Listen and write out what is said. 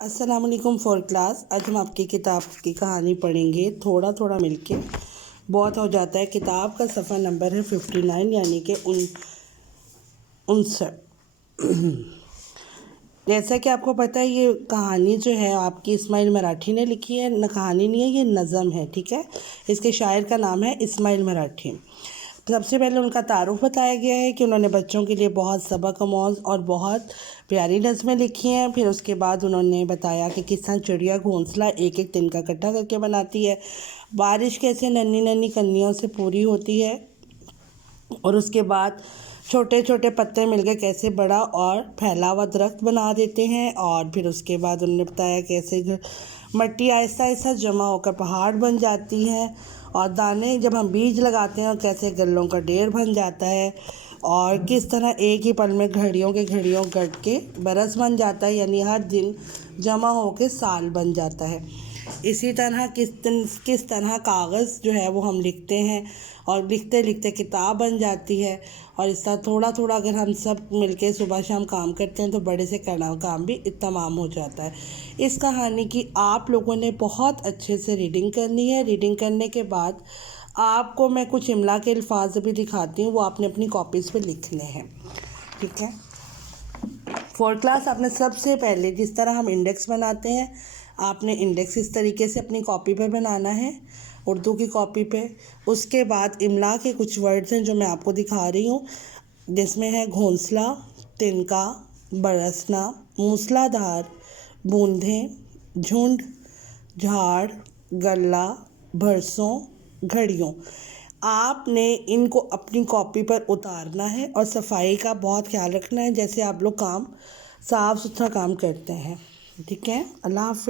السلام علیکم four class. آج ہم آپ کی کتاب کی کہانی پڑھیں گے تھوڑا تھوڑا مل کے بہت ہو جاتا ہے۔ کتاب کا صفحہ نمبر ہے 59 یعنی کہ 59۔ جیسا کہ آپ کو پتہ ہے یہ کہانی جو ہے آپ کی اسماعیل مراٹھی نے لکھی ہے۔ نہ کہانی نہیں ہے، یہ نظم ہے، ٹھیک ہے۔ اس کے شاعر کا نام ہے اسماعیل مراٹھی۔ سب سے پہلے ان کا تعارف بتایا گیا ہے کہ انہوں نے بچوں کے لیے بہت سبق آموز اور بہت پیاری نظمیں لکھی ہیں۔ پھر اس کے بعد انہوں نے بتایا کہ کس طرح چڑیا گھونسلہ ایک ایک تنکا اکٹھا کر کے بناتی ہے، بارش کیسے ننھی ننھی کلیوں سے پوری ہوتی ہے، اور اس کے بعد چھوٹے چھوٹے پتے مل کے کیسے بڑا اور پھیلا ہوا درخت بنا دیتے ہیں، اور پھر اس کے بعد انہوں نے بتایا کیسے مٹی آہستہ آہستہ جمع ہو کر پہاڑ بن جاتی ہے، اور دانے جب ہم بیج لگاتے ہیں اور کیسے گلوں کا ڈھیر بن جاتا ہے، اور کس طرح ایک ہی پل میں گھڑیوں گھٹ کے برس بن جاتا ہے، یعنی ہر دن جمع ہو کے سال بن جاتا ہے۔ اسی طرح کس طرح کاغذ جو ہے وہ ہم لکھتے ہیں اور لکھتے لکھتے کتاب بن جاتی ہے، اور اس طرح تھوڑا تھوڑا اگر ہم سب مل کے صبح شام کام کرتے ہیں تو بڑے سے کام بھی تمام ہو جاتا ہے۔ اس کہانی کی آپ لوگوں نے بہت اچھے سے ریڈنگ کرنی ہے۔ ریڈنگ کرنے کے بعد آپ کو میں کچھ املا کے الفاظ بھی دکھاتی ہوں، وہ آپ نے اپنی کاپیز پہ لکھنے ہیں، ٹھیک ہے۔ فور کلاس، آپ نے سب سے پہلے جس طرح ہم انڈیکس بناتے ہیں آپ نے انڈیکس اس طریقے سے اپنی کاپی پر بنانا ہے، اردو کی کاپی پہ۔ اس کے بعد املا کے کچھ ورڈز ہیں جو میں آپ کو دکھا رہی ہوں، جس میں ہے گھونسلہ، تنکا، برسنا، موسلا دھار، بوندھیں، جھنڈ، جھاڑ، گلہ، برسوں، گھڑیوں۔ آپ نے ان کو اپنی کاپی پر اتارنا ہے اور صفائی کا بہت خیال رکھنا ہے، جیسے آپ لوگ صاف ستھرا کام کرتے ہیں، ٹھیک ہے۔ اللہ حافظ۔